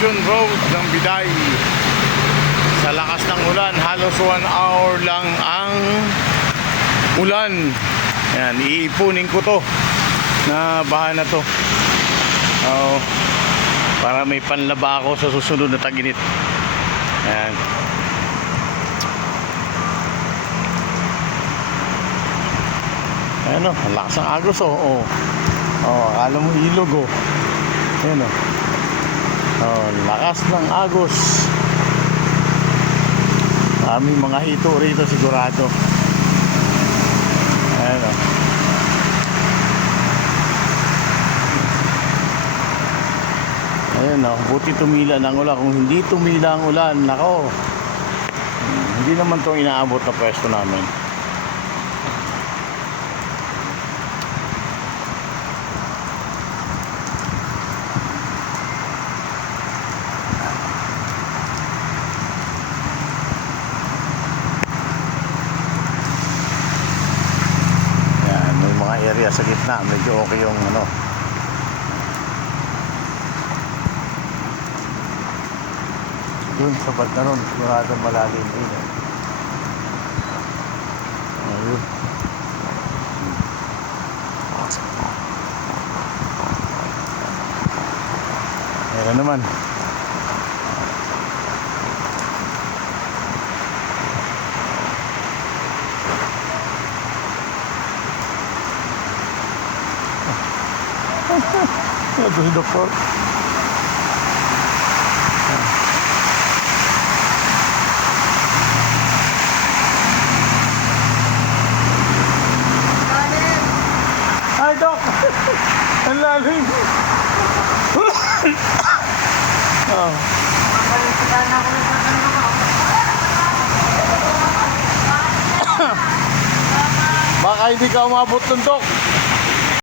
Extension Road ng Biday. Sa lakas ng ulan, halos 1 hour lang ang ulan. Ayan, iipunin ko to na baha na to. Para may panlaba ako sa susunod na tag-init. Ayan. Ayan o, ang lakas ng agos o. Akala mo ilog o. Ayan o. Lakas ng agos. Maraming mga hito rito sigurado. Ayan o. Ayan o, buti tumila ng ulan. Kung hindi tumila ang ulan, nako, hindi naman itong inaabot na pwesto namin. Ayan, may mga area sa gitna. Medyo okay yung ano. Doon sa Baltaron, siguradong malalim din. Ayun. Ayan naman. Ito si Doktor. Ay, Dok! Ang lalim! Baka hindi ka umabot nun, Dok.